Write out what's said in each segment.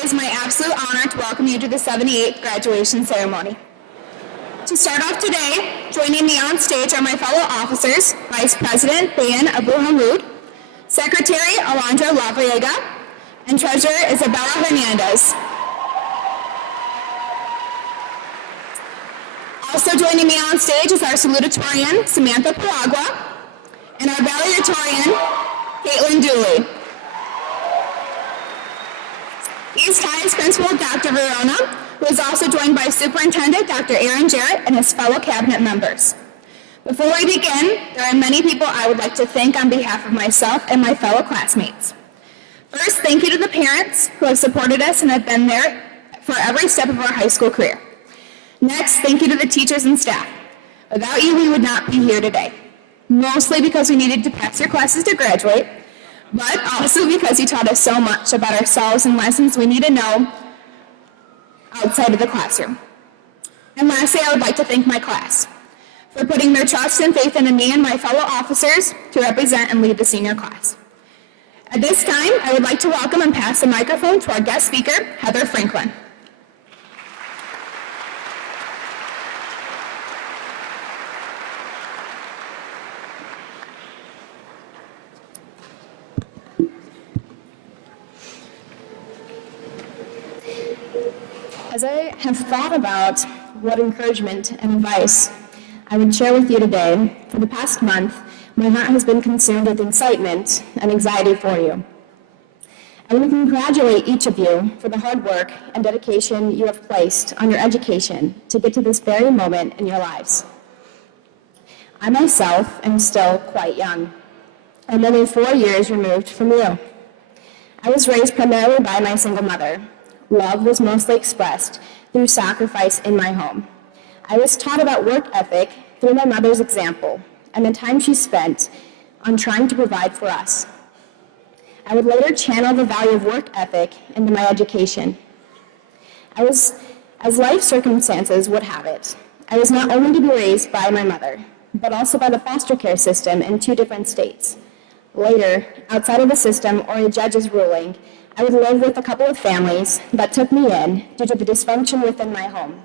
It is my absolute honor to welcome you to the 78th graduation ceremony. To start off today, joining me on stage are my fellow officers, Vice President Dan Abu-Hamud, Secretary Alondra Lavriega, and Treasurer Isabella Hernandez. Also joining me on stage is our Salutatorian, Samantha Palagua, and our Valedictorian, Caitlin Dooley. East High's Principal, Dr. Verona, who is also joined by Superintendent Dr. Aaron Jarrett and his fellow cabinet members. Before we begin, there are many people I would like to thank on behalf of myself and my fellow classmates. First, thank you to the parents who have supported us and have been there for every step of our high school career. Next, thank you to the teachers and staff. Without you, we would not be here today. Mostly because we needed to pass your classes to graduate, but also because you taught us so much about ourselves and lessons we need to know outside of the classroom. And lastly, I would like to thank my class for putting their trust and faith into me and my fellow officers to represent and lead the senior class. At this time, I would like to welcome and pass the microphone to our guest speaker, Heather Franklin. As I have thought about what encouragement and advice I would share with you today, for the past month, my heart has been consumed with excitement and anxiety for you. I want to congratulate each of you for the hard work and dedication you have placed on your education to get to this very moment in your lives. I myself am still quite young. I'm only 4 years removed from you. I was raised primarily by my single mother. Love was mostly expressed through sacrifice in my home. I was taught about work ethic through my mother's example and the time she spent on trying to provide for us. I would later channel the value of work ethic into my education. As life circumstances would have it, I was not only to be raised by my mother, but also by the foster care system in 2 different states. Later, outside of the system or a judge's ruling, I would live with a couple of families that took me in due to the dysfunction within my home.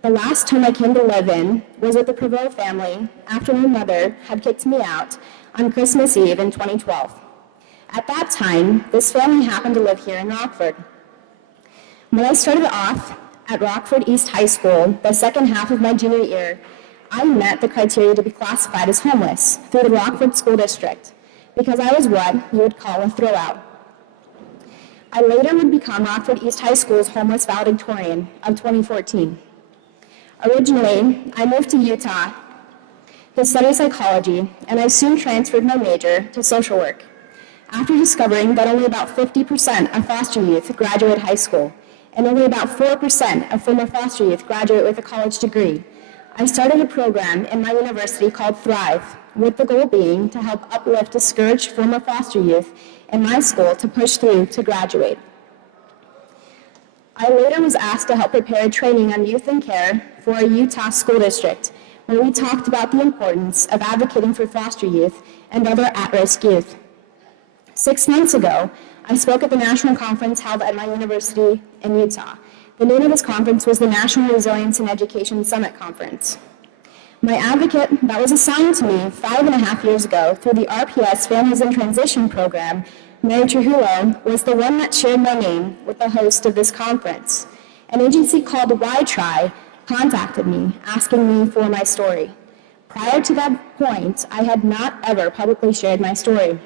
The last home I came to live in was with the Prevost family after my mother had kicked me out on Christmas Eve in 2012. At that time, this family happened to live here in Rockford. When I started off at Rockford East High School, the second half of my junior year, I met the criteria to be classified as homeless through the Rockford School District because I was what you would call a throwout. I later would become Rockford East High School's homeless valedictorian of 2014. Originally, I moved to Utah to study psychology, and I soon transferred my major to social work. After discovering that only about 50% of foster youth graduate high school, and only about 4% of former foster youth graduate with a college degree, I started a program in my university called Thrive, with the goal being to help uplift discouraged former foster youth in my school to push through to graduate. I later was asked to help prepare a training on youth and care for a Utah school district, where we talked about the importance of advocating for foster youth and other at-risk youth. 6 months ago, I spoke at the national conference held at my university in Utah. The name of this conference was the National Resilience in Education Summit Conference. My advocate that was assigned to me 5.5 years ago through the RPS Families in Transition program, Mary Trujillo, was the one that shared my name with the host of this conference. An agency called Why Try contacted me, asking me for my story. Prior to that point, I had not ever publicly shared my story.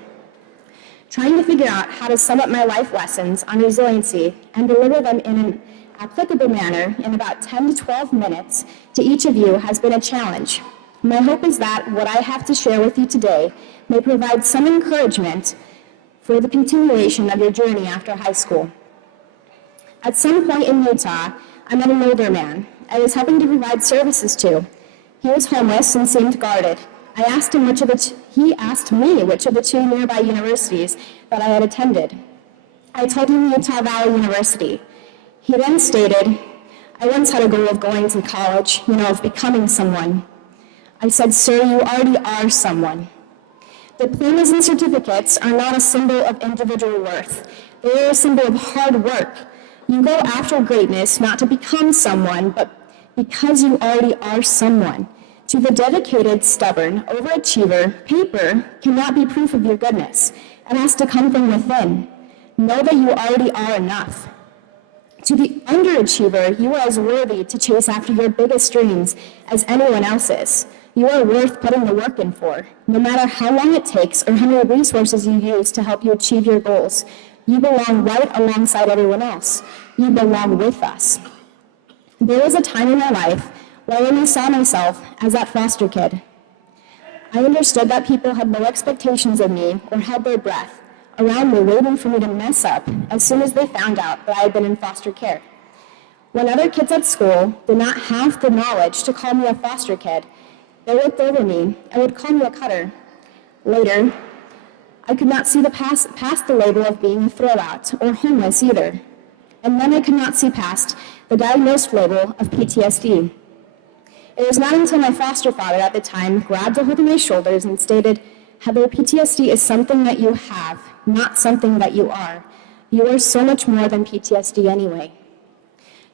Trying to figure out how to sum up my life lessons on resiliency and deliver them in an applicable manner in about 10 to 12 minutes to each of you has been a challenge. My hope is that what I have to share with you today may provide some encouragement for the continuation of your journey after high school. At some point in Utah, I met an older man I was helping to provide services to. He was homeless and seemed guarded. He asked me which of the 2 nearby universities that I had attended. I told him Utah Valley University. He then stated, I once had a goal of going to college, of becoming someone. I said, sir, you already are someone. Diplomas and certificates are not a symbol of individual worth. They are a symbol of hard work, You go after greatness not to become someone, but because you already are someone. To the dedicated, stubborn, overachiever, paper cannot be proof of your goodness. It has to come from within. Know that you already are enough. To the underachiever, you are as worthy to chase after your biggest dreams as anyone else's. You are worth putting the work in for, no matter how long it takes or how many resources you use to help you achieve your goals. You belong right alongside everyone else. You belong with us. There was a time in my life where I only saw myself as that foster kid. I understood that people had no expectations of me or held their breath around me waiting for me to mess up as soon as they found out that I had been in foster care. When other kids at school did not have the knowledge to call me a foster kid, they looked over me and would call me a cutter. Later, I could not see past the label of being a throwout or homeless either. And then I could not see past the diagnosed label of PTSD. It was not until my foster father at the time grabbed a hold of my shoulders and stated, "Heather, PTSD is something that you have, not something that you are. You are so much more than PTSD anyway."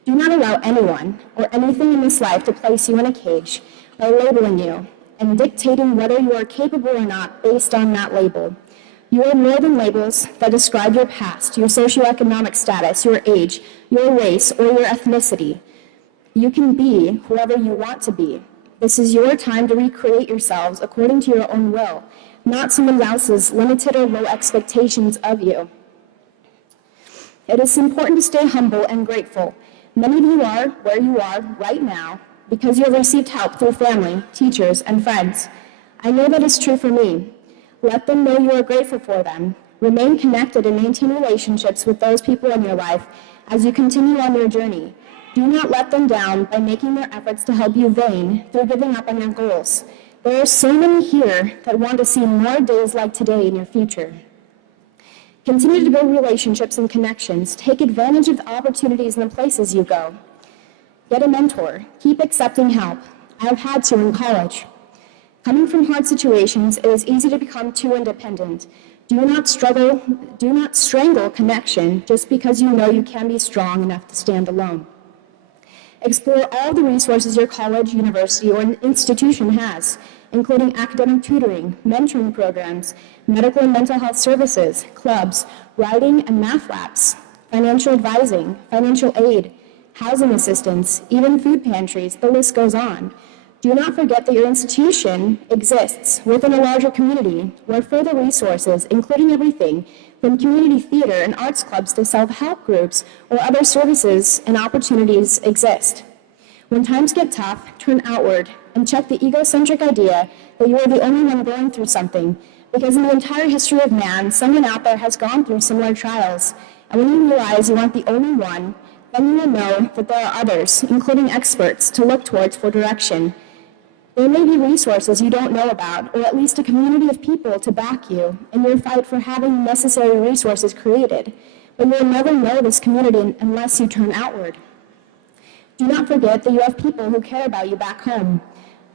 Do not allow anyone or anything in this life to place you in a cage by labeling you and dictating whether you are capable or not based on that label. You are more than labels that describe your past, your socioeconomic status, your age, your race, or your ethnicity. You can be whoever you want to be. This is your time to recreate yourselves according to your own will, not someone else's limited or low expectations of you. It is important to stay humble and grateful. Many of you are where you are right now because you have received help through family, teachers, and friends. I know that is true for me. Let them know you are grateful for them. Remain connected and maintain relationships with those people in your life as you continue on your journey. Do not let them down by making their efforts to help you vain through giving up on your goals. There are so many here that want to see more days like today in your future. Continue to build relationships and connections. Take advantage of the opportunities and the places you go. Get a mentor. Keep accepting help. I have had to in college. Coming from hard situations, it is easy to become too independent. Do not strangle connection just because you know you can be strong enough to stand alone. Explore all the resources your college, university, or institution has, including academic tutoring, mentoring programs, medical and mental health services, clubs, writing and math labs, financial advising, financial aid, housing assistance, even food pantries, the list goes on. Do not forget that your institution exists within a larger community where further resources, including everything from community theater and arts clubs to self-help groups or other services and opportunities exist. When times get tough, turn outward and check the egocentric idea that you are the only one going through something, because in the entire history of man, someone out there has gone through similar trials. And when you realize you aren't the only one, then you will know that there are others, including experts, to look towards for direction. There may be resources you don't know about, or at least a community of people to back you in your fight for having necessary resources created, but you'll never know this community unless you turn outward. Do not forget that you have people who care about you back home.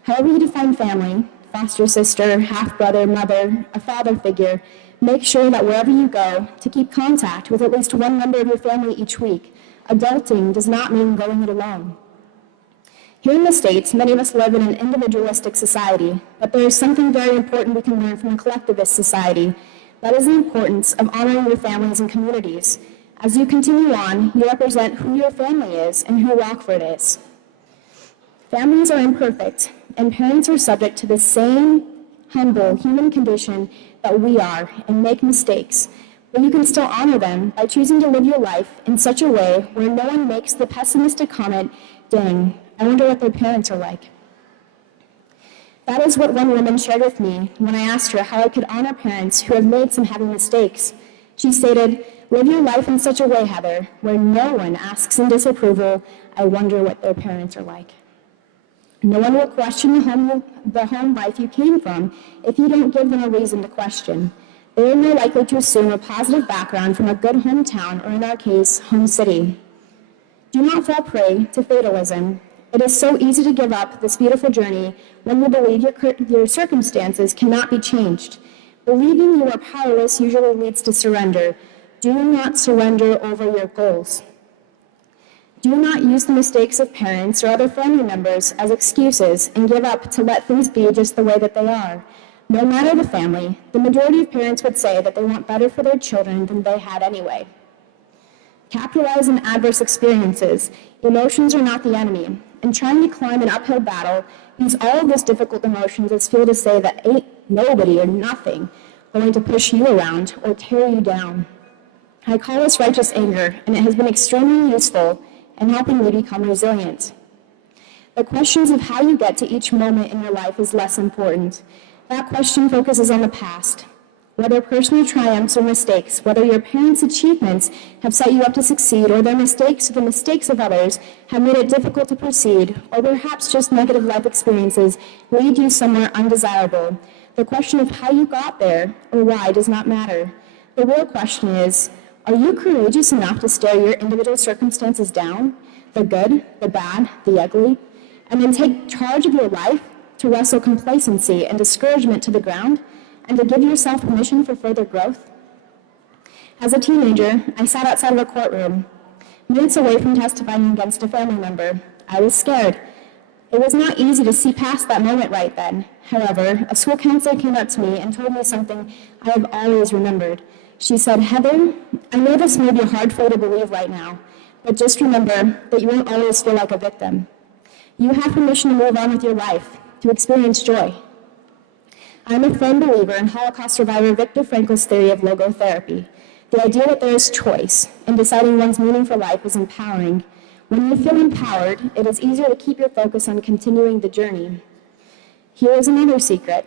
However you define family, foster sister, half-brother, mother, a father figure, make sure that wherever you go, to keep contact with at least one member of your family each week. Adulting does not mean going it alone. Here in the States, many of us live in an individualistic society, but there is something very important we can learn from a collectivist society. That is the importance of honoring your families and communities. As you continue on, you represent who your family is and who Rockford is. Families are imperfect, and parents are subject to the same humble human condition that we are and make mistakes. But you can still honor them by choosing to live your life in such a way where no one makes the pessimistic comment, "Dang, I wonder what their parents are like." That is what one woman shared with me when I asked her how I could honor parents who have made some heavy mistakes. She stated, "Live your life in such a way, Heather, where no one asks in disapproval, 'I wonder what their parents are like.' No one will question the home life you came from if you don't give them a reason to question. They are more likely to assume a positive background from a good hometown, or in our case, home city. Do not fall prey to fatalism. It is so easy to give up this beautiful journey when you believe your circumstances cannot be changed. Believing you are powerless usually leads to surrender. Do not surrender over your goals. Do not use the mistakes of parents or other family members as excuses and give up to let things be just the way that they are. No matter the family, the majority of parents would say that they want better for their children than they had anyway. Capitalize on adverse experiences. Emotions are not the enemy. And trying to climb an uphill battle, use all of those difficult emotions as fuel to say that ain't nobody or nothing going to push you around or tear you down. I call this righteous anger, and it has been extremely useful in helping me become resilient. The questions of how you get to each moment in your life is less important. That question focuses on the past. Whether personal triumphs or mistakes, whether your parents' achievements have set you up to succeed, or their mistakes or the mistakes of others have made it difficult to proceed, or perhaps just negative life experiences lead you somewhere undesirable, the question of how you got there or why does not matter. The real question is, are you courageous enough to stare your individual circumstances down, the good, the bad, the ugly, and then take charge of your life to wrestle complacency and discouragement to the ground, and to give yourself permission for further growth? As a teenager, I sat outside of a courtroom, minutes away from testifying against a family member. I was scared. It was not easy to see past that moment right then. However, a school counselor came up to me and told me something I have always remembered. She said, "Heather, I know this may be hard for you to believe right now, but just remember that you won't always feel like a victim. You have permission to move on with your life, to experience joy." I'm a firm believer in Holocaust survivor Viktor Frankl's theory of logotherapy. The idea that there is choice in deciding one's meaning for life is empowering. When you feel empowered, it is easier to keep your focus on continuing the journey. Here is another secret.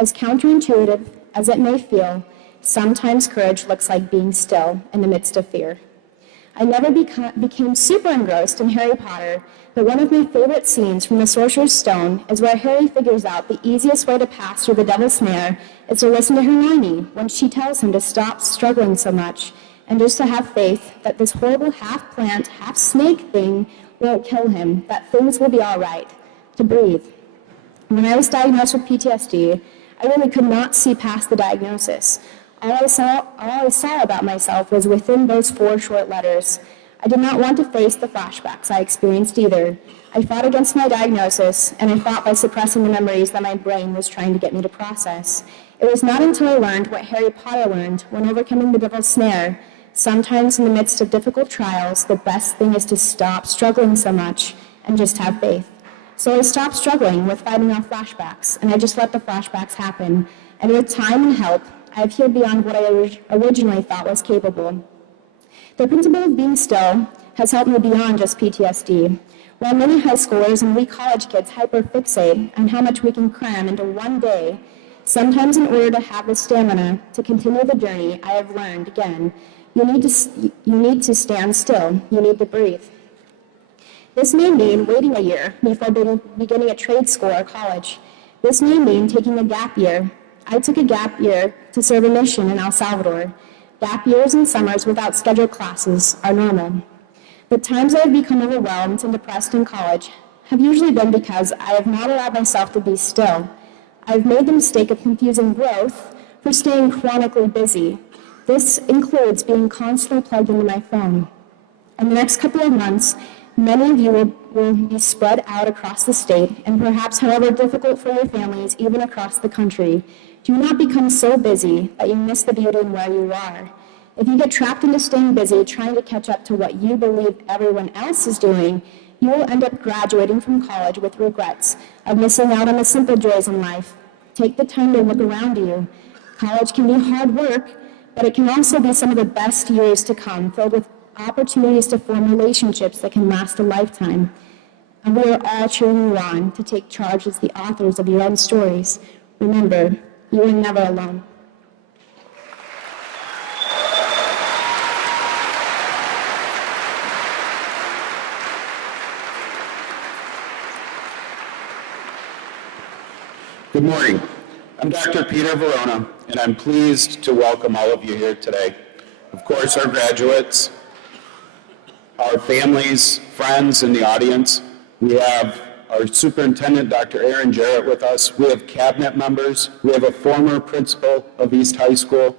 As counterintuitive as it may feel, sometimes courage looks like being still in the midst of fear. I never became super engrossed in Harry Potter, but one of my favorite scenes from The Sorcerer's Stone is where Harry figures out the easiest way to pass through the devil's snare is to listen to Hermione when she tells him to stop struggling so much and just to have faith that this horrible half-plant, half-snake thing won't kill him, that things will be all right, to breathe. When I was diagnosed with PTSD, I really could not see past the diagnosis. All I saw about myself was within those 4 short letters. I did not want to face the flashbacks I experienced either. I fought against my diagnosis, and I fought by suppressing the memories that my brain was trying to get me to process. It was not until I learned what Harry Potter learned when overcoming the devil's snare. Sometimes in the midst of difficult trials, the best thing is to stop struggling so much and just have faith. So I stopped struggling with fighting off flashbacks, and I just let the flashbacks happen. And with time and help, I have healed beyond what I originally thought was capable. The principle of being still has helped me beyond just PTSD. While many high schoolers and we college kids hyperfixate on how much we can cram into one day, sometimes in order to have the stamina to continue the journey, I have learned, again, you need to stand still. You need to breathe. This may mean waiting a year before beginning a trade school or college. This may mean taking a gap year. I took a gap year to serve a mission in El Salvador. Gap years and summers without scheduled classes are normal. The times I have become overwhelmed and depressed in college have usually been because I have not allowed myself to be still. I have made the mistake of confusing growth for staying chronically busy. This includes being constantly plugged into my phone. In the next couple of months, many of you will be spread out across the state, and perhaps, however difficult for your families, even across the country. Do not become so busy that you miss the beauty in where you are. If you get trapped into staying busy, trying to catch up to what you believe everyone else is doing, you will end up graduating from college with regrets of missing out on the simple joys in life. Take the time to look around you. College can be hard work, but it can also be some of the best years to come, filled with opportunities to form relationships that can last a lifetime. And we are all cheering you on to take charge as the authors of your own stories. Remember, you are never alone. Good morning. I'm Dr. Peter Verona, and I'm pleased to welcome all of you here today. Of course, our graduates, our families, friends in the audience. We have our superintendent, Dr. Aaron Jarrett, with us. We have cabinet members. We have a former principal of East High School.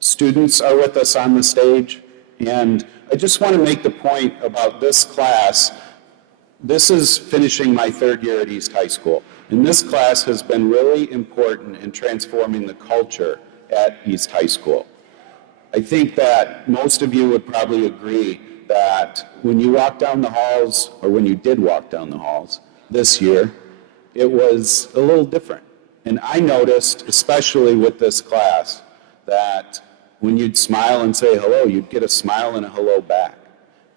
Students are with us on the stage. And I just want to make the point about this class. This is finishing my third year at East High School, and this class has been really important in transforming the culture at East High School. I think that most of you would probably agree that when you walk down the halls, or when you did walk down the halls this year, it was a little different. And I noticed, especially with this class, that when you'd smile and say hello, you'd get a smile and a hello back.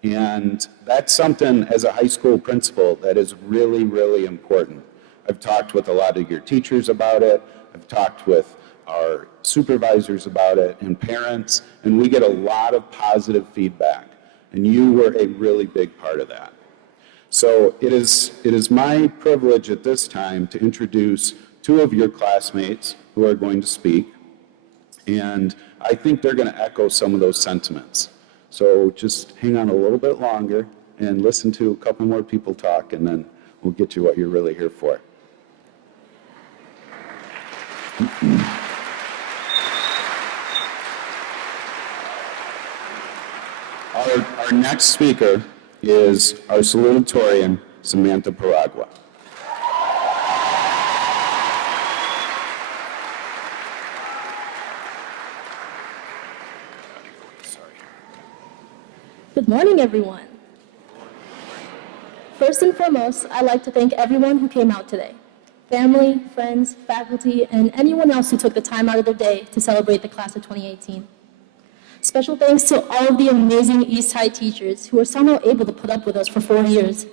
And that's something, as a high school principal, that is really, really important. I've talked with a lot of your teachers about it. I've talked with our supervisors about it and parents, and we get a lot of positive feedback. And you were a really big part of that. So it is my privilege at this time to introduce two of your classmates who are going to speak. And I think they're going to echo some of those sentiments. So just hang on a little bit longer and listen to a couple more people talk, and then we'll get you what you're really here for. Our next speaker is our salutatorian, Samantha Paragua. Good morning, everyone. First and foremost, I'd like to thank everyone who came out today. Family, friends, faculty, and anyone else who took the time out of their day to celebrate the class of 2018. Special thanks to all of the amazing East High teachers who were somehow able to put up with us for 4 years.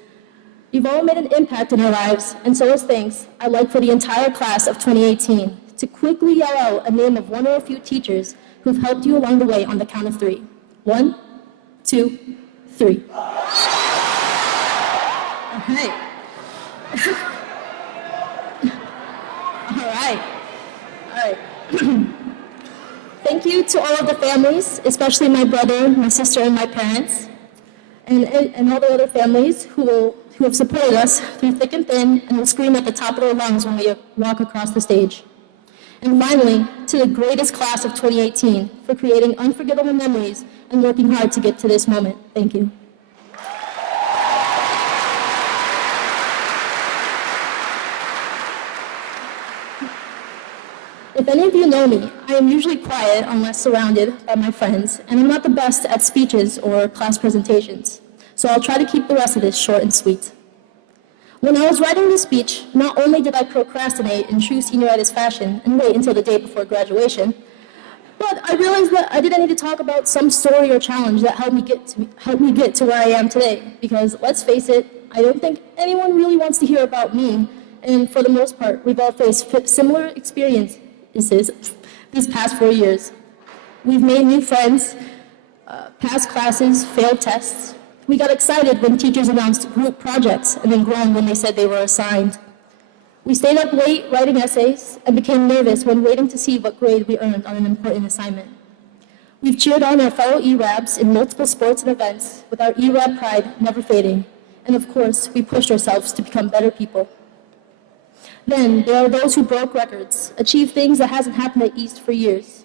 You've all made an impact in our lives, and so as thanks, I'd like for the entire class of 2018 to quickly yell out a name of one or a few teachers who've helped you along the way on the count of 3. 1, 2, 3. All right. All right. All right. Thank you to all of the families, especially my brother, my sister, and my parents, and all the other families who have supported us through thick and thin and will scream at the top of their lungs when we walk across the stage. And finally, to the greatest class of 2018 for creating unforgettable memories and working hard to get to this moment. Thank you. If any of you know me, I am usually quiet unless surrounded by my friends, and I'm not the best at speeches or class presentations, so I'll try to keep the rest of this short and sweet. When I was writing this speech, not only did I procrastinate in true senioritis fashion and wait until the day before graduation, but I realized that I didn't need to talk about some story or challenge that helped me get to where I am today, because let's face it, I don't think anyone really wants to hear about me, and for the most part, we've all faced similar experiences these past 4 years. We've made new friends, passed classes, failed tests. We got excited when teachers announced group projects and then groaned when they said they were assigned. We stayed up late writing essays and became nervous when waiting to see what grade we earned on an important assignment. We've cheered on our fellow ERABS in multiple sports and events with our ERAB pride never fading. And of course, we pushed ourselves to become better people. Then there are those who broke records, achieved things that hasn't happened at East for years.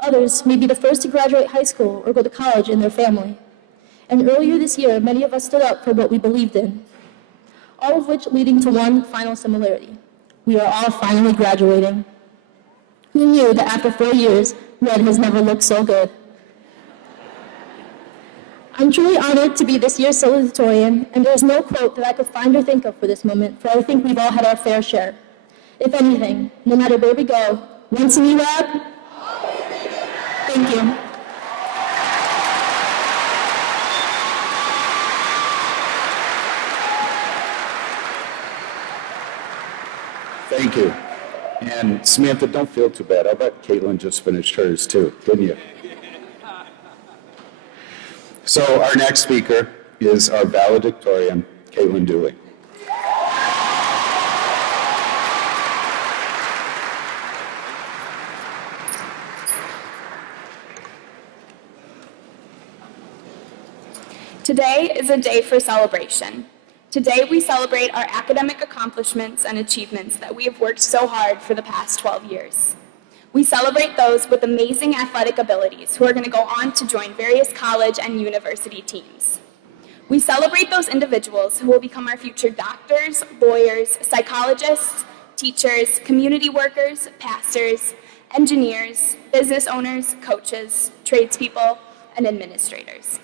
Others may be the first to graduate high school or go to college in their family. And earlier this year, many of us stood up for what we believed in, all of which leading to one final similarity. We are all finally graduating. Who knew that after 4 years, red has never looked so good? I'm truly honored to be this year's salutatorian, and there's no quote that I could find or think of for this moment, for I think we've all had our fair share. If anything, no matter where we go, once in ERAB, thank you. Thank you. And Samantha, don't feel too bad. I bet Caitlin just finished hers too, didn't you? So our next speaker is our valedictorian, Caitlin Dooley. Today is a day for celebration. Today we celebrate our academic accomplishments and achievements that we have worked so hard for the past 12 years. We celebrate those with amazing athletic abilities who are going to go on to join various college and university teams. We celebrate those individuals who will become our future doctors, lawyers, psychologists, teachers, community workers, pastors, engineers, business owners, coaches, tradespeople, and administrators.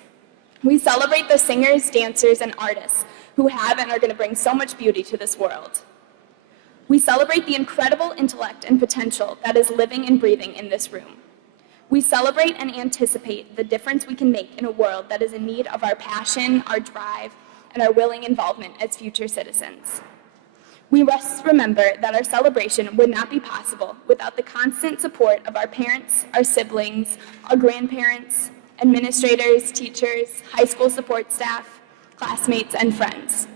We celebrate the singers, dancers, and artists who have and are going to bring so much beauty to this world. We celebrate the incredible intellect and potential that is living and breathing in this room. We celebrate and anticipate the difference we can make in a world that is in need of our passion, our drive, and our willing involvement as future citizens. We must remember that our celebration would not be possible without the constant support of our parents, our siblings, our grandparents, administrators, teachers, high school support staff, classmates, and friends.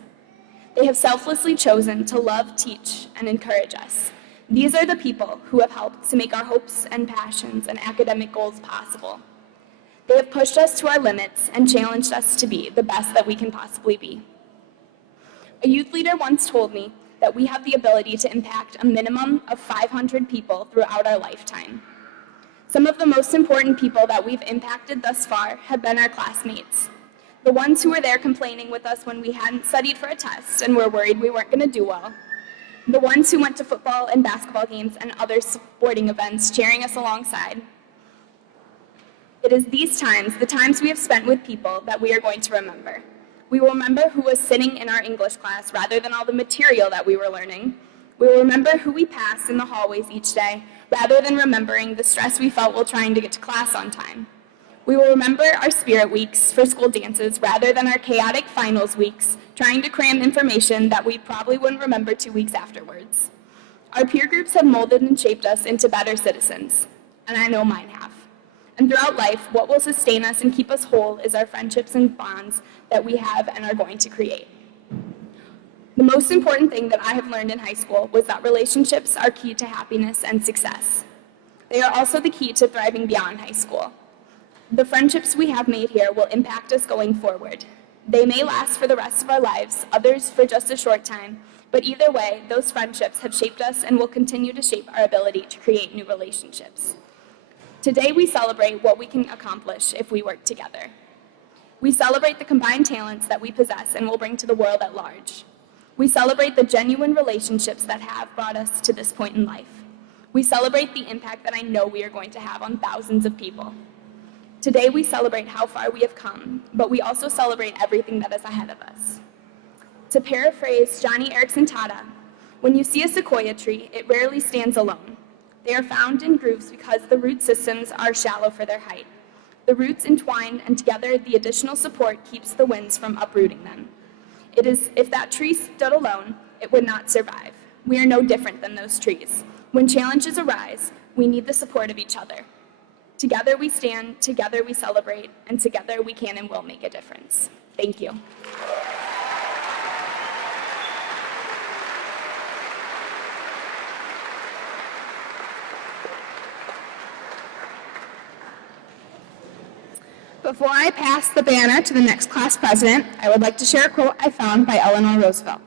They have selflessly chosen to love, teach, and encourage us. These are the people who have helped to make our hopes and passions and academic goals possible. They have pushed us to our limits and challenged us to be the best that we can possibly be. A youth leader once told me that we have the ability to impact a minimum of 500 people throughout our lifetime. Some of the most important people that we've impacted thus far have been our classmates. The ones who were there complaining with us when we hadn't studied for a test and were worried we weren't going to do well. The ones who went to football and basketball games and other sporting events cheering us alongside. It is these times, the times we have spent with people, that we are going to remember. We will remember who was sitting in our English class rather than all the material that we were learning. We will remember who we passed in the hallways each day rather than remembering the stress we felt while trying to get to class on time. We will remember our spirit weeks for school dances rather than our chaotic finals weeks, trying to cram information that we probably wouldn't remember 2 weeks afterwards. Our peer groups have molded and shaped us into better citizens, and I know mine have. And throughout life, what will sustain us and keep us whole is our friendships and bonds that we have and are going to create. The most important thing that I have learned in high school was that relationships are key to happiness and success. They are also the key to thriving beyond high school. The friendships we have made here will impact us going forward. They may last for the rest of our lives, others for just a short time, but either way, those friendships have shaped us and will continue to shape our ability to create new relationships. Today we celebrate what we can accomplish if we work together. We celebrate the combined talents that we possess and will bring to the world at large. We celebrate the genuine relationships that have brought us to this point in life. We celebrate the impact that I know we are going to have on thousands of people. Today we celebrate how far we have come, but we also celebrate everything that is ahead of us. To paraphrase Johnny Erickson Tada, when you see a sequoia tree, it rarely stands alone. They are found in groups because the root systems are shallow for their height. The roots entwine, and together the additional support keeps the winds from uprooting them. It is, if that tree stood alone, it would not survive. We are no different than those trees. When challenges arise, we need the support of each other. Together we stand, together we celebrate, and together we can and will make a difference. Thank you. Before I pass the banner to the next class president, I would like to share a quote I found by Eleanor Roosevelt.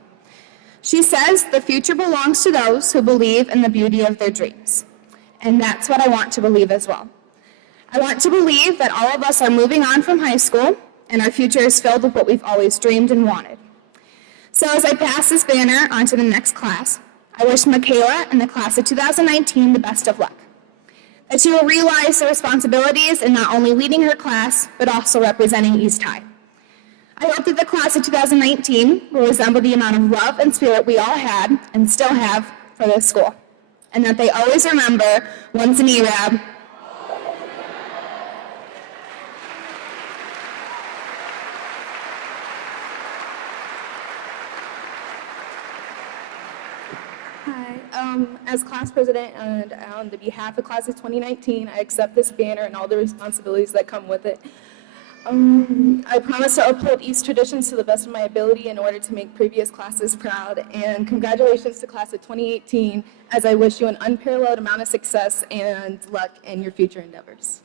She says, "The future belongs to those who believe in the beauty of their dreams." And that's what I want to believe as well. I want to believe that all of us are moving on from high school and our future is filled with what we've always dreamed and wanted. So as I pass this banner on to the next class, I wish Michaela and the class of 2019 the best of luck. That she will realize the responsibilities in not only leading her class, but also representing East High. I hope that the class of 2019 will resemble the amount of love and spirit we all had and still have for this school. And that they always remember, once an ERAB, As class president and on the behalf of class of 2019, I accept this banner and all the responsibilities that come with it. I promise to uphold East traditions to the best of my ability in order to make previous classes proud. And congratulations to class of 2018, as I wish you an unparalleled amount of success and luck in your future endeavors.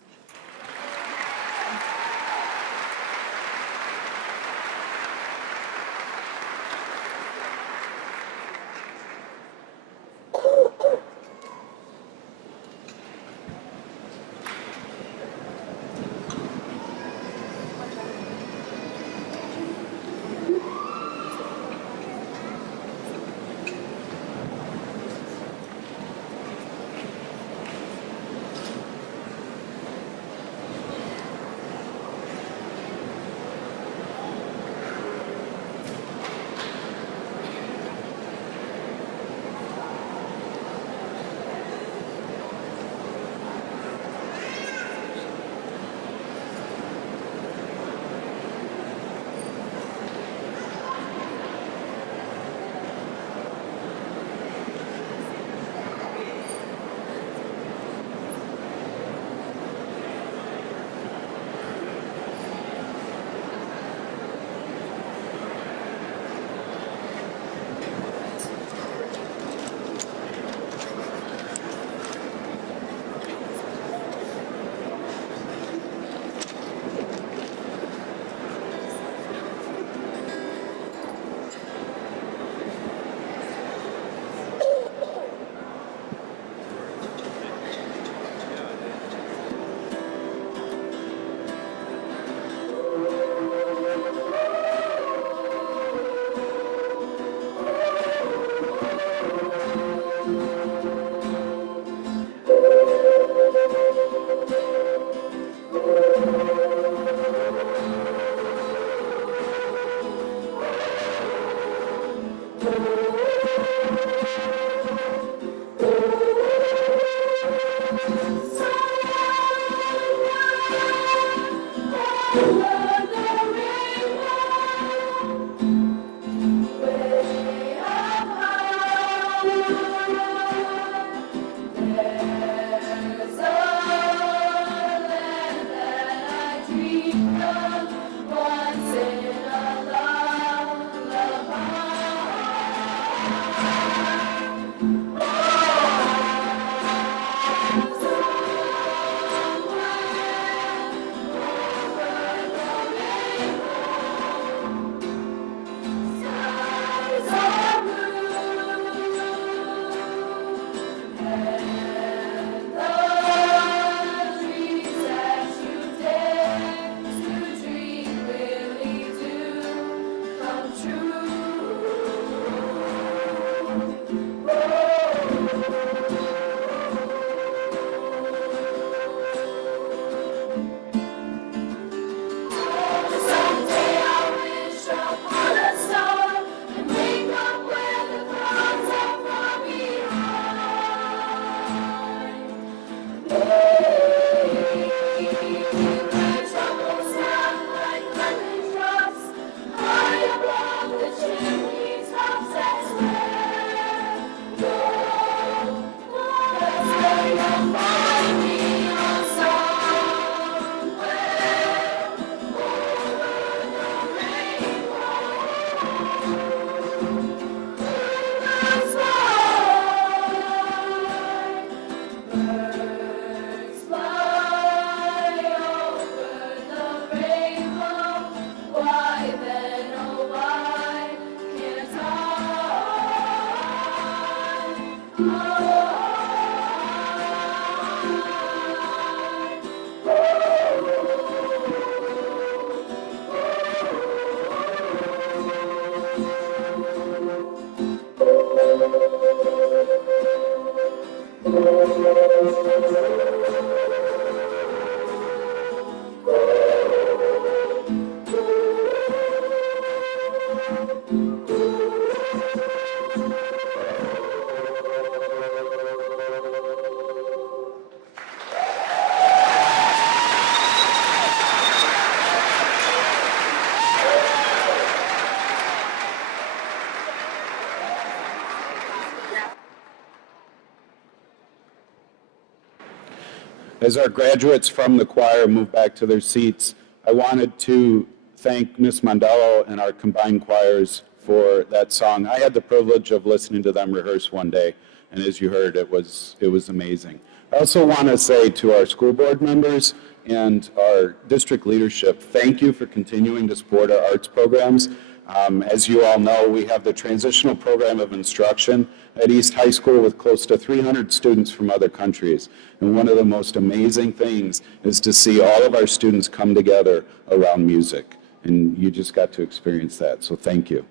As our graduates from the choir move back to their seats, I wanted to thank Ms. Mondello and our combined choirs for that song. I had the privilege of listening to them rehearse one day, and as you heard, it was amazing. I also want to say to our school board members and our district leadership, thank you for continuing to support our arts programs. As you all know, we have the transitional program of instruction at East High School with close to 300 students from other countries. And one of the most amazing things is to see all of our students come together around music. And you just got to experience that, so thank you.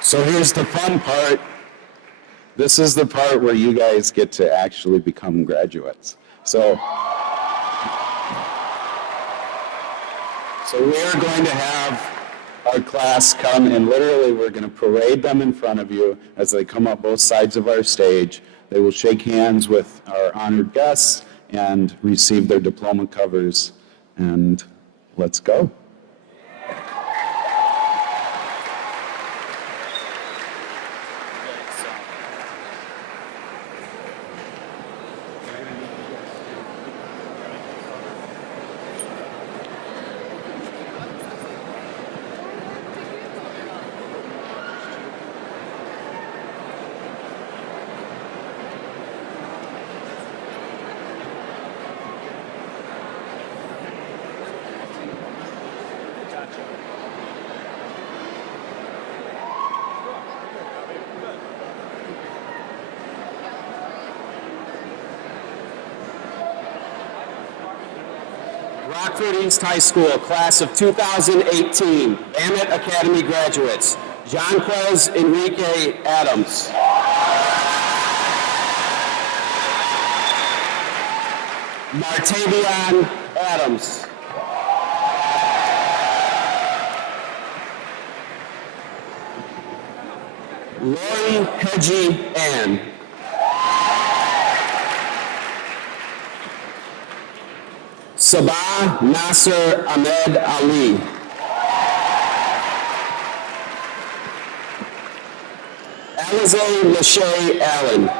So here's the fun part. This is the part where you guys get to actually become graduates. So we are going to have our class come and literally we're going to parade them in front of you as they come up both sides of our stage. They will shake hands with our honored guests and receive their diploma covers. And let's go. Rockford East High School, class of 2018, Bennett Academy graduates, Jonquez Enrique Adams. Martavion Adams. Lori Hedgie Ann. Sabah Nasser Ahmed Ali. Alize Lachey Allen.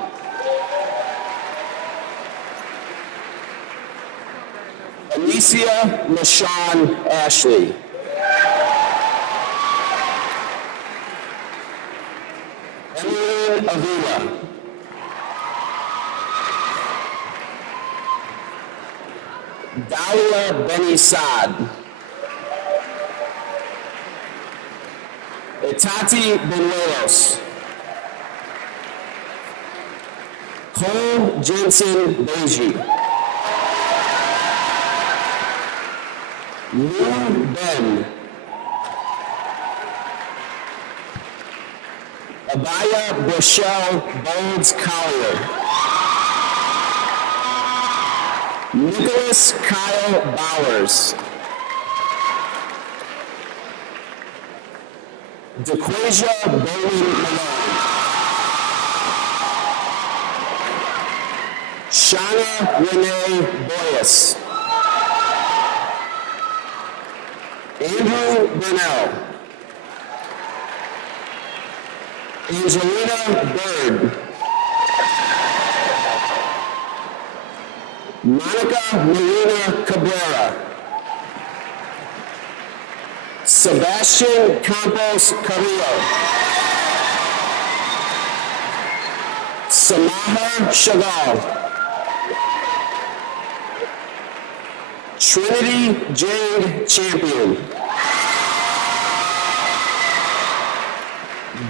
Anicia LaShawn Ashley. Emmeline Avila. Dalia Beni Saad. Itati Benuelos. Cole Jensen Beji. Lou Ben. Abaya Rochelle Bolds Collier. Nicholas Kyle Bowers. DeQuasia Bowling Malone. Shauna Renee Boyas. Andrew Burnell. Angelina Bird. Monica Marina Cabrera. Sebastian Campos Carrillo. Samaha Chagall. Trinity Jade Champion.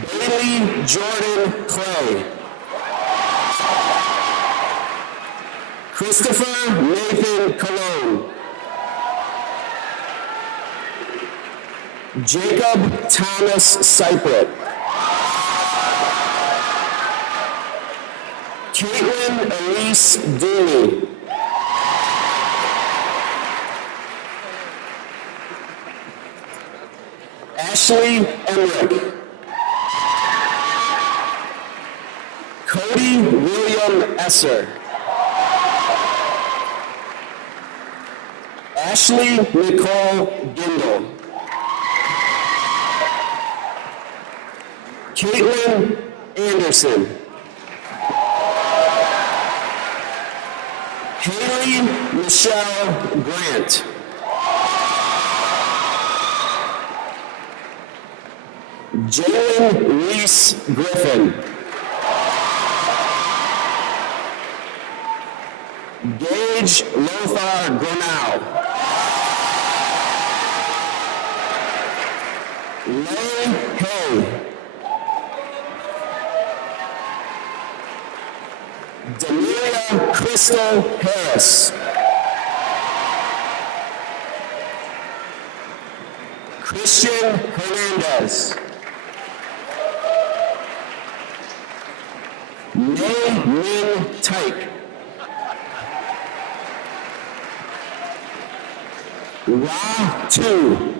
Bailey Jordan Clay. Christopher Nathan Cologne. Jacob Thomas Seipert. Caitlin Elise Dooley. Ashley Emmerich. Cody William Esser. Ashley Nicole Gindel. Caitlin Anderson. Haley Michelle Grant. Jalen Reese Griffin. Gage Lothar Gronau. Lay Hay. Demelia Crystal Harris. Christian Hernandez. May Min Tyke. Ra 2.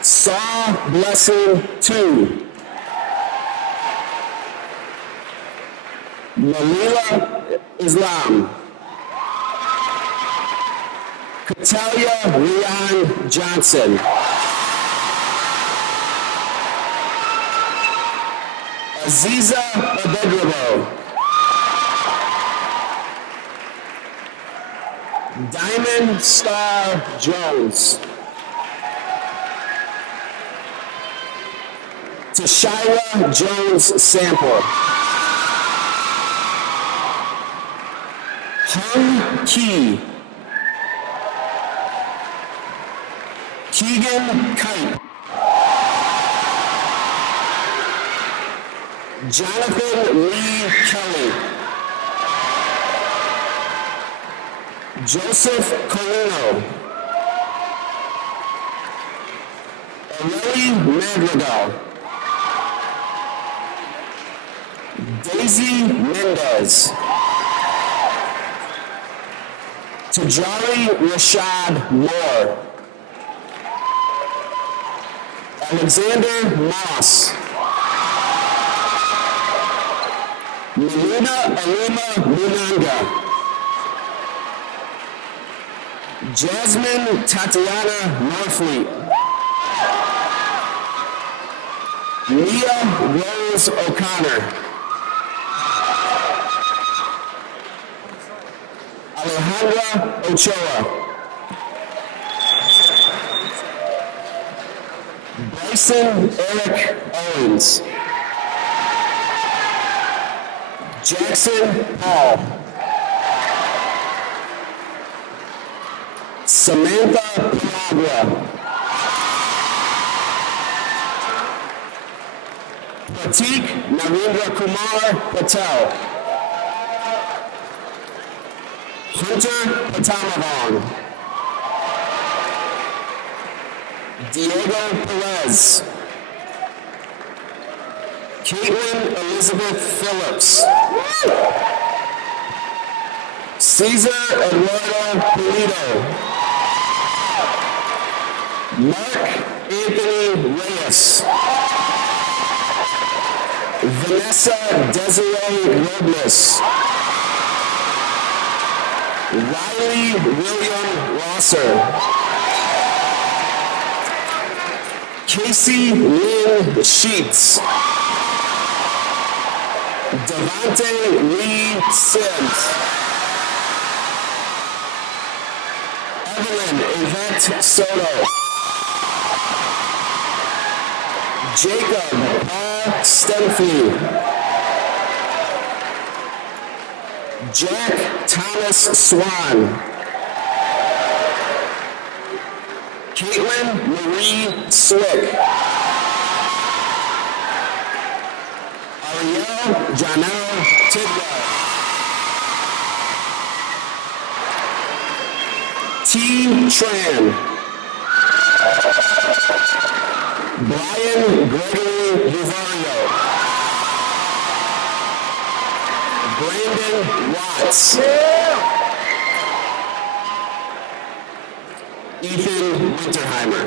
Saw Blessing 2. Malila Islam. Katalia Rian Johnson. Aziza Abedrabo. Diamond Star Jones. Tashaira Jones Sample. Hung Key. Keegan Kite. Jonathan Lee Kelly. Joseph Colino. Eleni Madrigal. Daisy Mendez. Tajari Rashad Moore. Alexander Moss. Melina Alima Munanga. Jasmine Tatiana Norfleet. Mia Rose O'Connor. Alejandra Ochoa. Bryson Eric Owens. Jackson Paul. Samantha Pagua. Pratik Narendra Kumar Patel. Hunter Patamavan. Diego Perez. Caitlin Elizabeth Phillips. Cesar Eduardo Pulido. Mark Anthony Reyes. Vanessa Desiree Robles. Riley William Rosser. Casey Lynn Sheets. Devontae Lee Sims. Evelyn Yvette Soto. Jacob Paul Stemfee. Jack Thomas Swan. Caitlin Marie Swick. Ariel Janelle Tidwell. T. Tran. Brian Gregory Uvario. Brandon Watts. Ethan Winterheimer.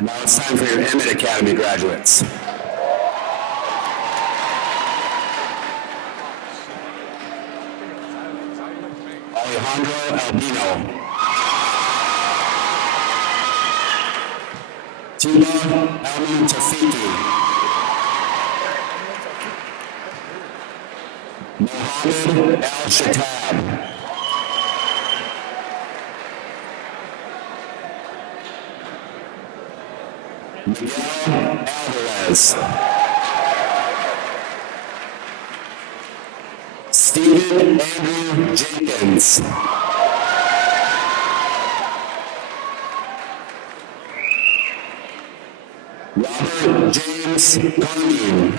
Now it's time for your Emmett Academy graduates. Alejandro Albino. Tiba Elmi Tafiki. Mohammed Al Shatab. Miguel Alvarez. Stephen Andrew Jenkins. Robert James Garney.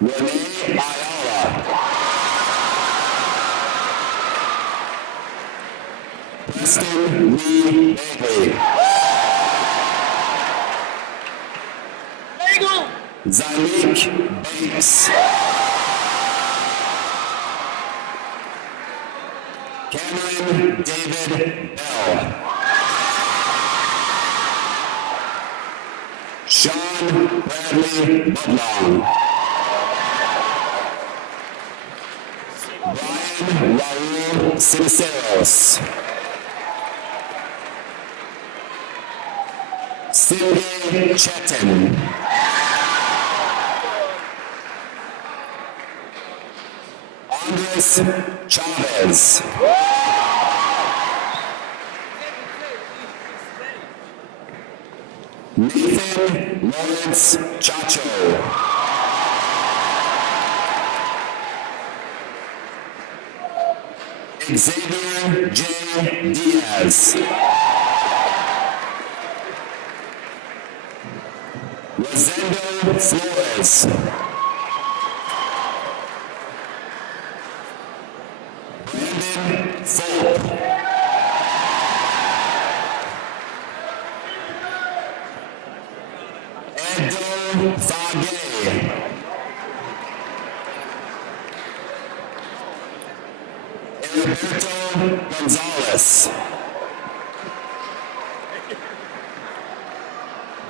Renee Ayala. Preston Lee Bagley. Zymeek Banks. Cameron David Bell. Sean Bradley Budlong. Brian Raul Siniceros. Cindy Chetin. Andres Chavez. Nathan Lawrence Chacho. Xavier J. Diaz. Rosendo Flores. Brandon Fulp. Edo Flores.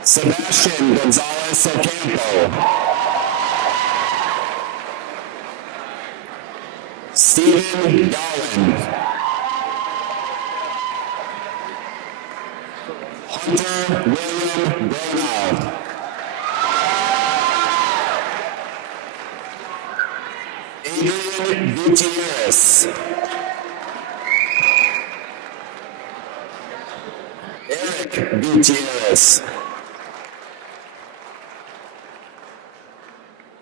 Sebastian Gonzalez Ocampo. Stephen Garland. Hunter William Bronow. Adrian Gutierrez. Eric Gutierrez.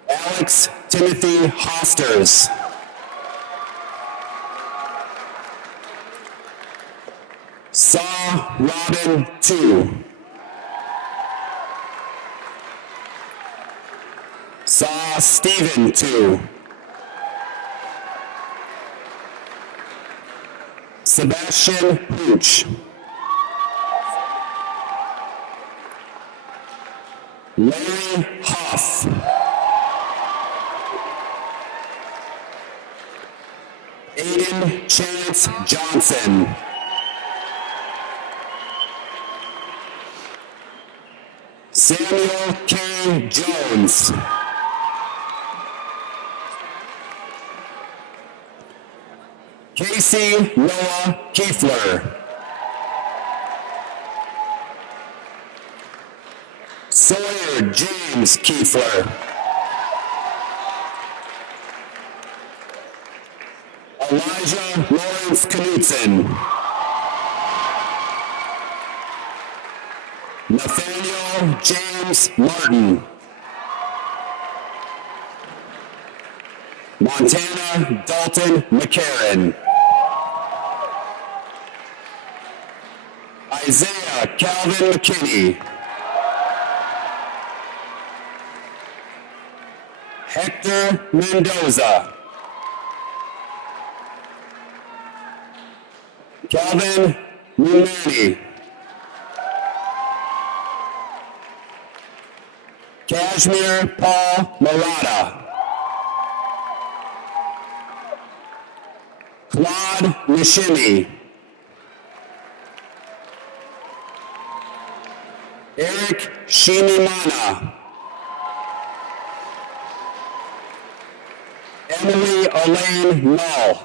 Alex Timothy Hosters. Saw Robin 2. Saw Stephen 2. Sebastian Hooch. Larry Huff. Aiden Chance Johnson. Samuel K. Jones. Casey Noah Kiefler. Sawyer James Kiefler. Elijah Lawrence Knutson. Nathaniel James Martin. Montana Dalton McCarran. Isaiah Calvin McKinney. Hector Mendoza. Calvin Mumani. Kashmir Paul Murata. Claude Nishimi. Eric Shimimana. Emily Elaine Null.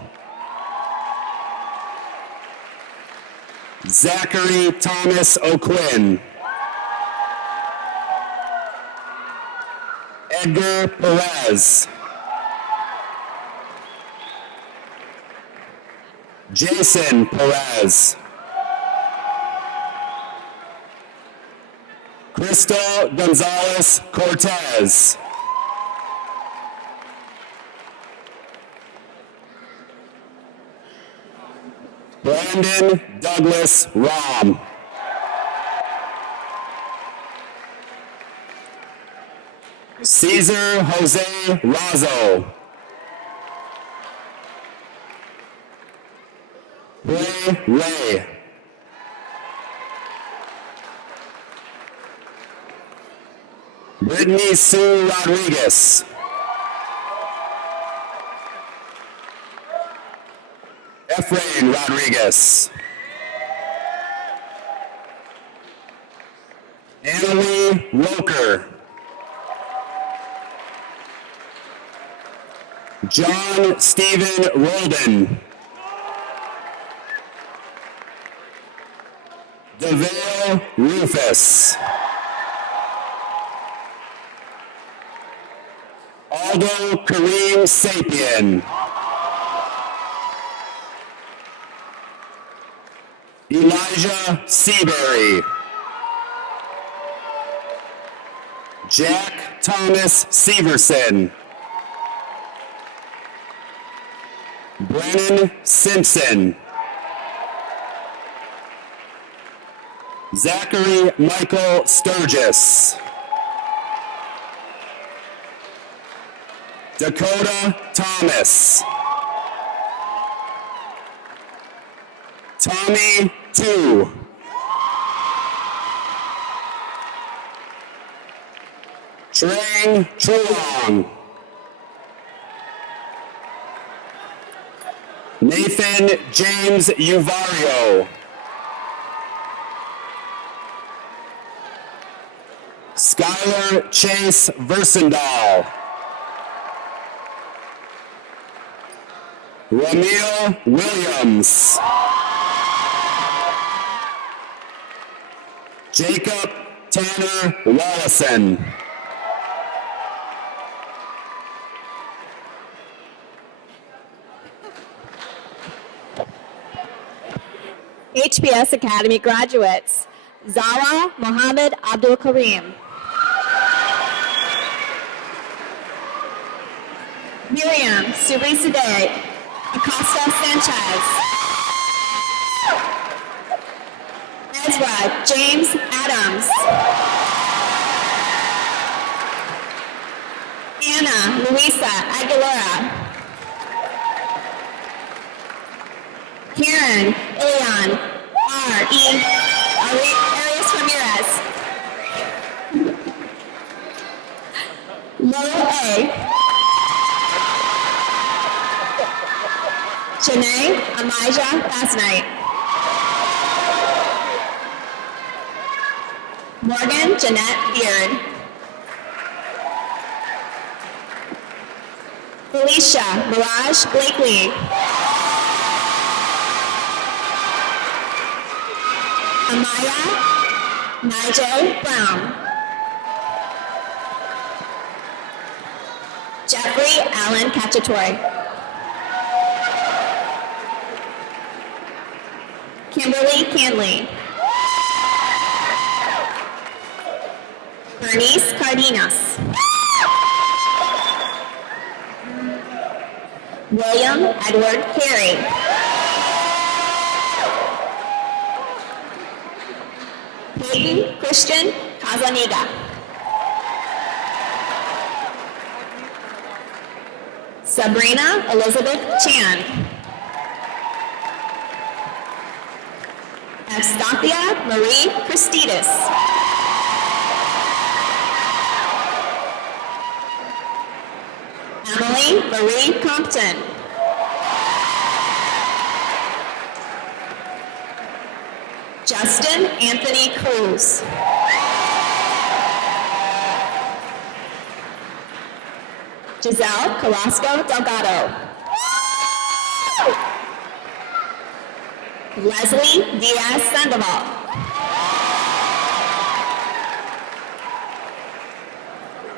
Zachary Thomas O'Quinn. Edgar Perez. Jason Perez. Crystal Gonzalez Cortez. Brandon Douglas Rom. Cesar Jose Razo. Ray Ray. Brittany Sue Rodriguez. Efrain Rodriguez. Annalie Roker. John Stephen Rolden. DeVale Rufus. Aldo Kareem Sapien. Elijah Seabury. Jack Thomas Severson. Brennan Simpson. Zachary Michael Sturgis. Dakota Thomas. Tommy Tu. Trang Truong. Nathan James Uvario. Skylar Chase Versendahl. Ramil Williams. Jacob Tanner Wallison. HPS Academy graduates, Zawa Mohammed Abdul Karim. Miriam Surisade Acosta Sanchez. Ezra James Adams. Anna Luisa Aguilera. Karen Ilion Arias Ramirez. Lo A. Janae Amijah Fasnight. Morgan Jeanette Beard. Felicia Mirage Blakely. Amaya Nigel Brown. Jeffrey Allen Cacciatore. Kimberly Canley. Bernice Cardenas. William Edward Carey. Peyton Christian Casaniga. Sabrina Elizabeth Chan. Eustathia Marie Christidis. Emily Marie Compton. Justin Anthony Cruz. Giselle Carrasco Delgado. Leslie Diaz Sandoval.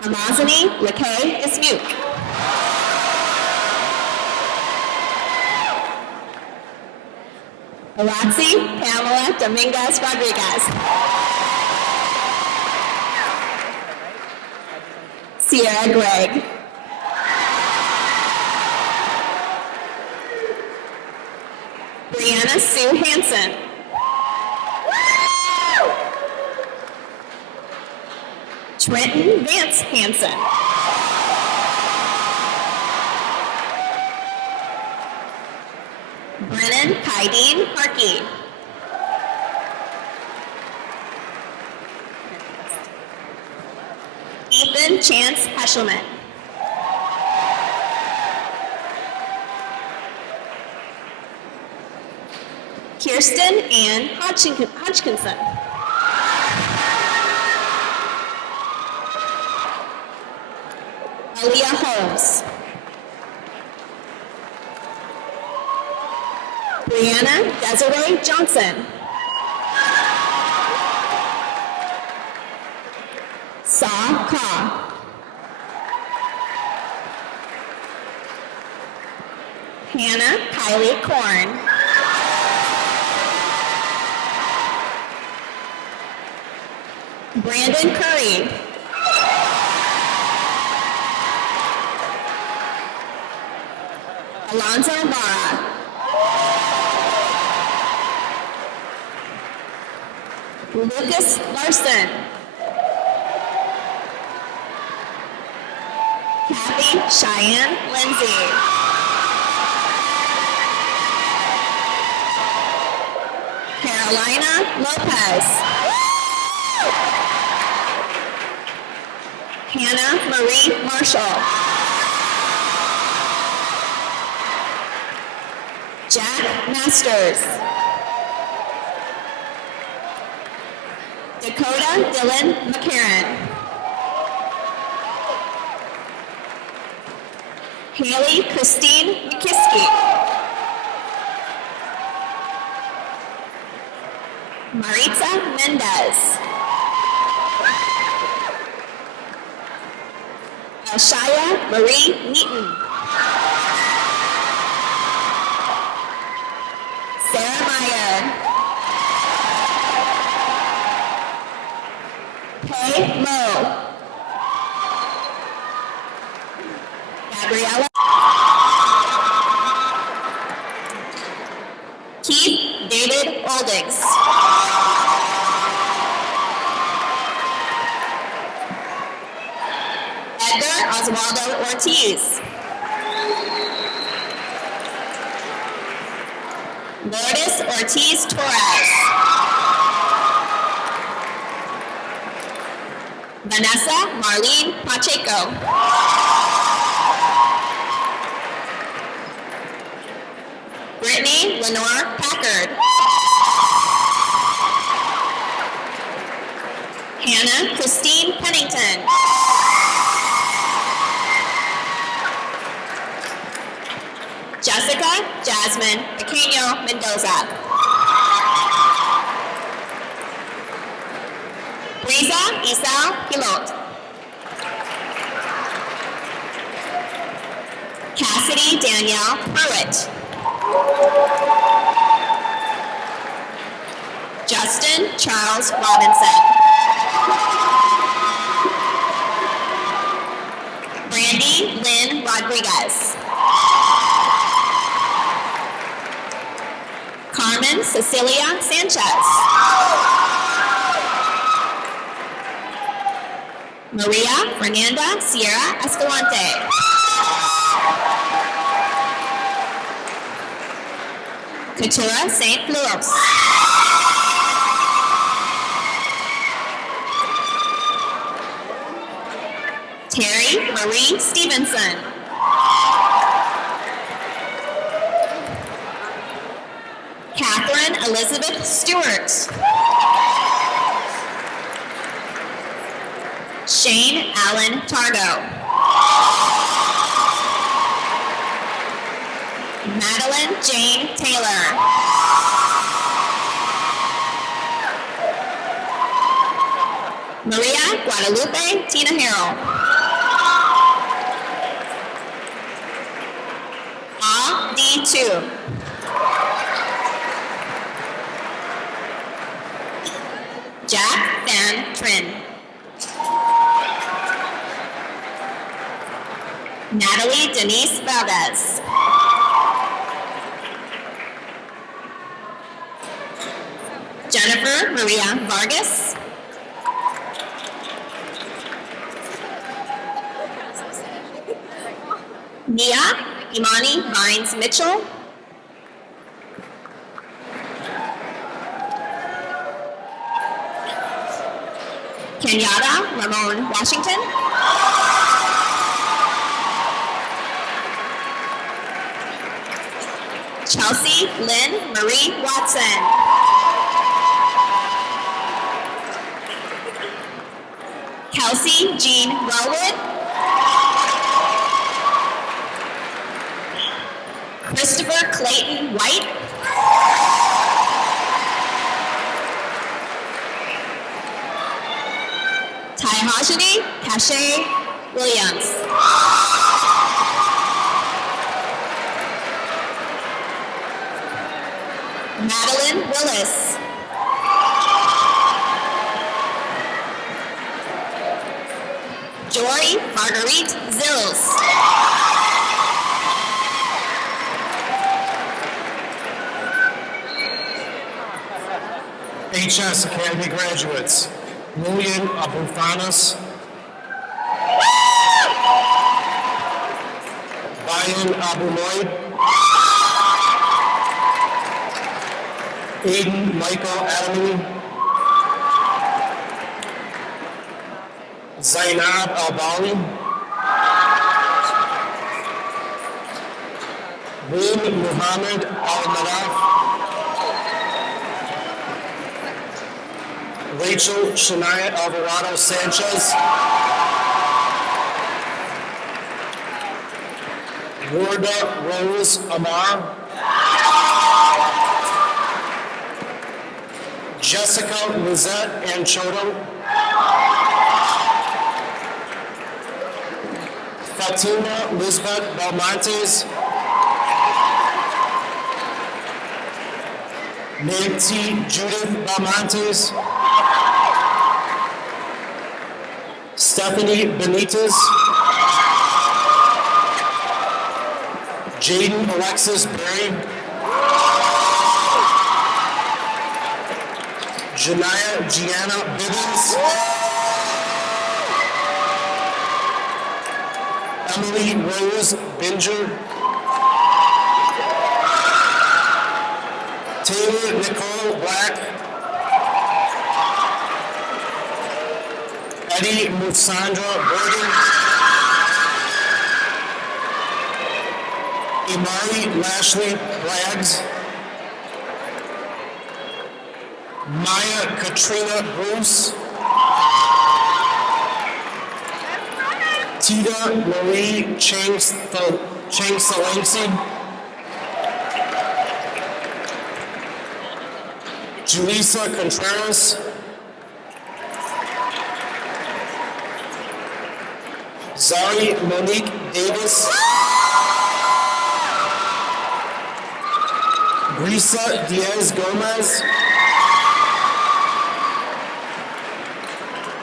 Amazani Lakay Dismuke. Alexi Pamela Dominguez Rodriguez. Sierra Gregg. Brianna Sue Hansen. Trenton Vance Hansen. Brennan Kaideen Harkey. Ethan Chance Heschelman. Kirsten Ann Hodgkinson. Aaliyah Holmes. Brianna Desiree Johnson. Sa Ka. Hannah Kylie Korn. Brandon Curry. Alonzo Barra. Lucas Larson. Kathy Cheyenne Lindsay. Carolina Lopez. Hannah Marie Marshall. Jack Masters. Dakota Dylan McCarran. Haley Christine McKiskey. Maritza Mendez. Ashaya Marie Neaton. Sarah Meyer. Pei Mo. Gabriella. Keith David Oldings. Edgar Oswaldo Ortiz. Lourdes Ortiz Torres. Vanessa Marlene Pacheco. Brittany Lenore Packard. Hannah Christine Pennington. Jessica Jasmine Pequeño Mendoza. Brisa Isao Pilot. Cassidy Danielle Pruitt. Justin Charles Robinson. Brandy Lynn Rodriguez. Carmen Cecilia Sanchez. Maria Fernanda Sierra Escalante. Katura St. Louis. Terry Marie Stevenson. Catherine Elizabeth Stewart. Shane Allen Tardo. Madeline Jane Taylor. Maria Guadalupe Tina Harrell. D2. Jack Van Trin. Natalie Denise Valdez. Jennifer Maria Vargas. Nia Imani Vines Mitchell. Kenyatta Ramon Washington. Chelsea Lynn Marie Watson. Kelsey Jean Wellwood. Christopher Clayton White. Tyhajani Cache Williams. Madeline Willis. Jory Marguerite Zills. HS Academy graduates, William Abufanas, Bayan Abumoy, Aiden Michael Adamy, Zainab Albali, Reem Muhammad Al-Manaf, Rachel Shania Alvarado Sanchez, Warda Rose Amar, Jessica Lizette Anchoto, Fatima Lisbeth Belmontes, Nancy Judith Belmontes, Stephanie Benitez, Jaden Alexis Berry, Janaya Gianna Bibbins, Emily Rose Binger, Taylor Nicole Black, Eddie Musandra Gordon, Imari Lashley Braggs, Maya Katrina Bruce, Tita Marie Chang Salangsi, Julissa Contreras, Zari Monique Davis, Brisa Diaz Gomez,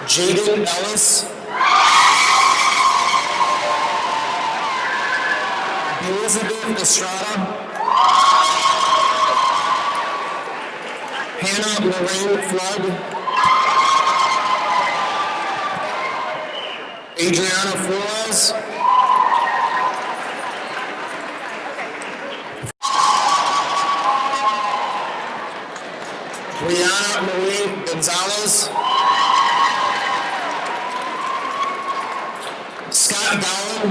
Jaden Ellis, Elizabeth Estrada, Hannah Lorraine Flood, Adriana Flores, Brianna Marie Gonzalez, Scott Gowan,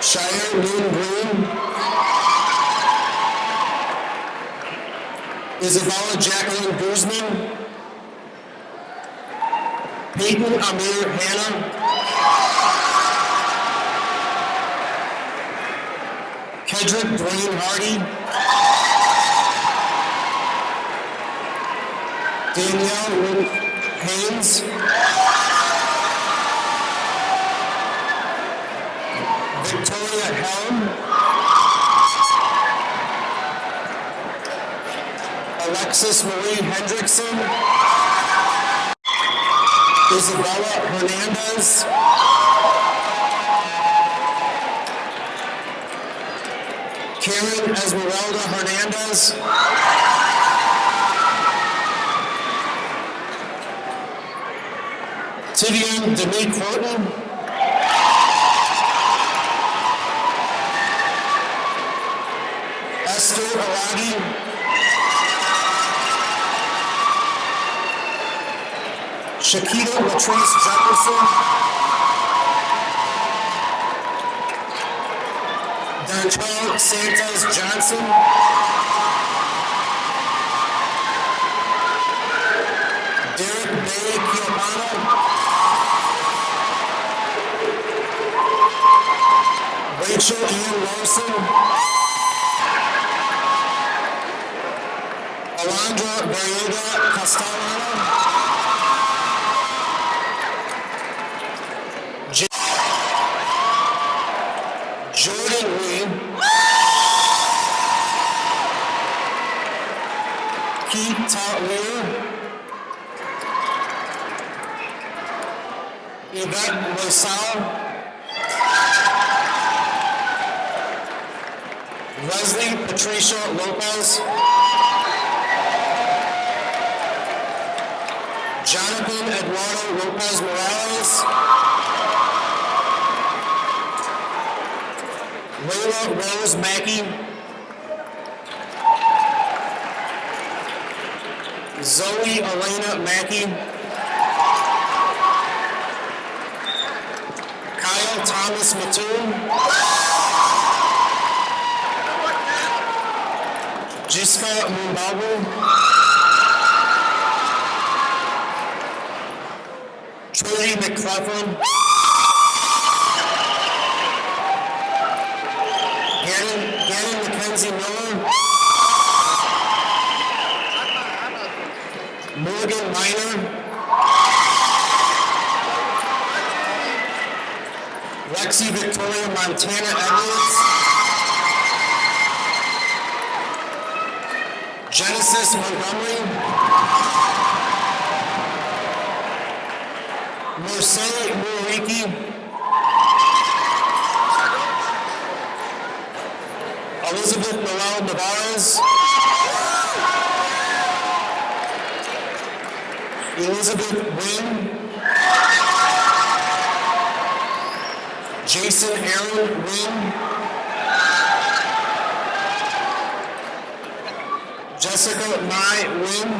Shire Moon Green, Isabella Jacqueline Guzman, Peyton Amir Hanna, Kedrick Dwayne Hardy, Danielle Lynn Haynes, Victoria Helm, Alexis Marie Hendrickson, Isabella Hernandez, Karen Esmeralda Hernandez, Tidian Demi Horton, Esther Alagi, Shakita Latrice Jefferson, Dontrell Santos Johnson, Derek Bay Kiopano, Rachel Ian Larson, Alondra Variega Castellano, Jordan Reed, Keith Tatweer, Yvette Rosal, Leslie Patricia Lopez, Jonathan Eduardo Lopez Morales, Layla Rose Mackey, Zoe Elena Mackey, Kyle Kyle Thomas Mattoon. Jiska Mumbabu. Trudy McClellan. Gannon Mackenzie Miller. Morgan Miner. Lexi Victoria Montana Edwards. Genesis Montgomery. Mercedes Muriki. Elizabeth Noel Navarez. Elizabeth Wynn. Jason Aaron Wynn. Jessica Mai Wynn.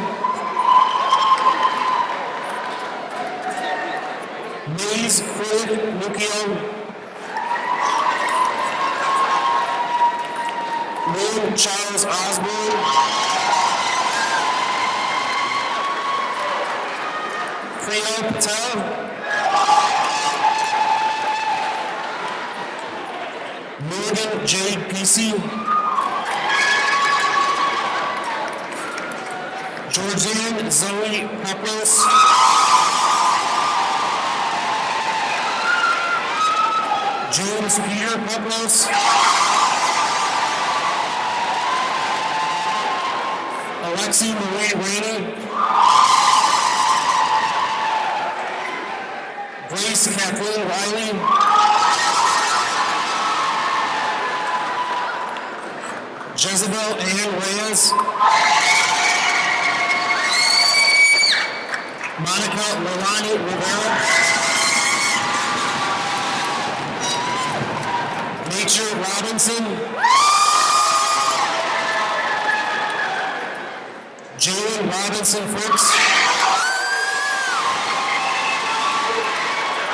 Maze Craig Mukio. William Charles Osborne. Priya Patel. Morgan Jade Pesey. Georgianne Zoe Pepros. James Peter Pepros. Alexi Marie Rainey. Grace Kathleen Riley. Jezebel Ann Reyes. Monica Lorani Rivera. Nature Robinson. Jalen Robinson Fritz.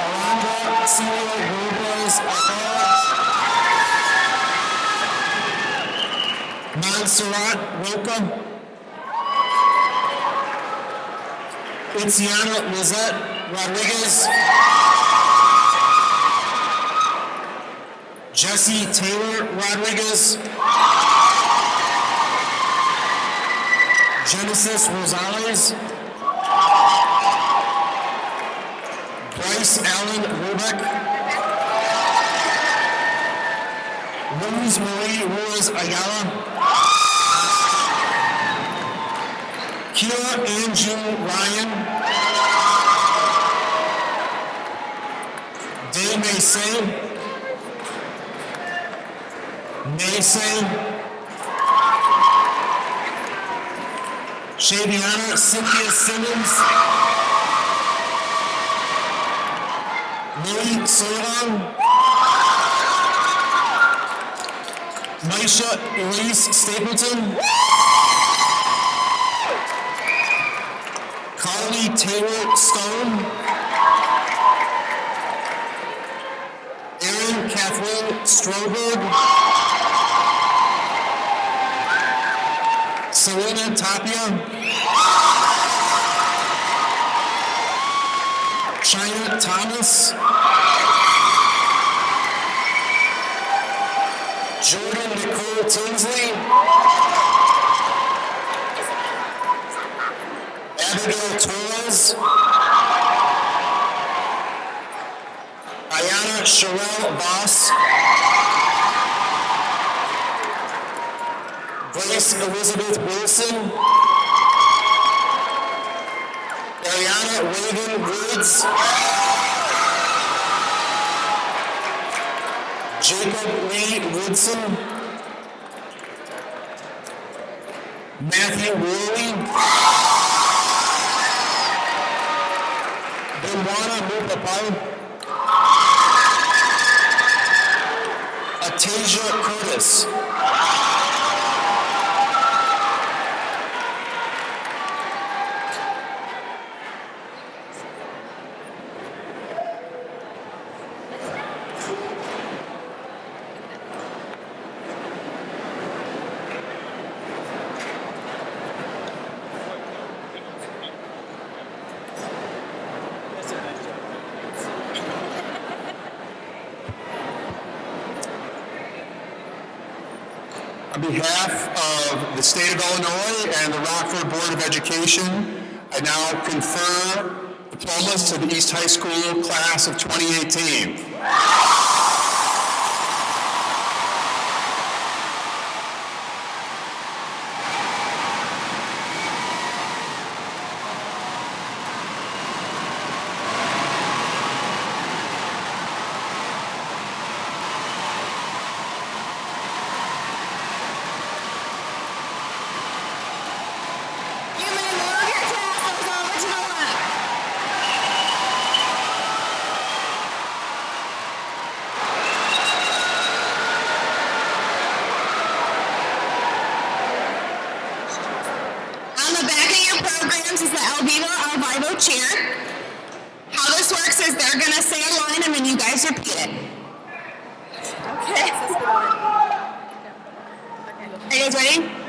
Alondra Celia Robles Alcala. Montserrat Roca. Itziana Lizette Rodriguez. Jesse Taylor Rodriguez. Genesis Rosales. Bryce Allen Rubeck. Rose Marie Ruiz Ayala. Kira Angie Ryan. Day Maysay. Shaviana Cynthia Simmons. Lily Solon. Maisha Elise Stapleton. Carly Taylor Stone. Erin Kathleen Stroberg. Selena Tapia. China Thomas. Jordan Nicole Tinsley. Abigail Torres. Ayana Sherelle Voss. Grace Elizabeth Wilson. Ariana Reagan Woods. Jacob Lee Woodson. Matthew Worley. Bimwana Mupapau. Atasia Curtis. On behalf of the state of Illinois and the Rockford Board of Education, I now confer diplomas to the East High School class of 2018. Cheer. How this works is they're going to say a line and then you guys repeat it. Okay. Are you guys ready?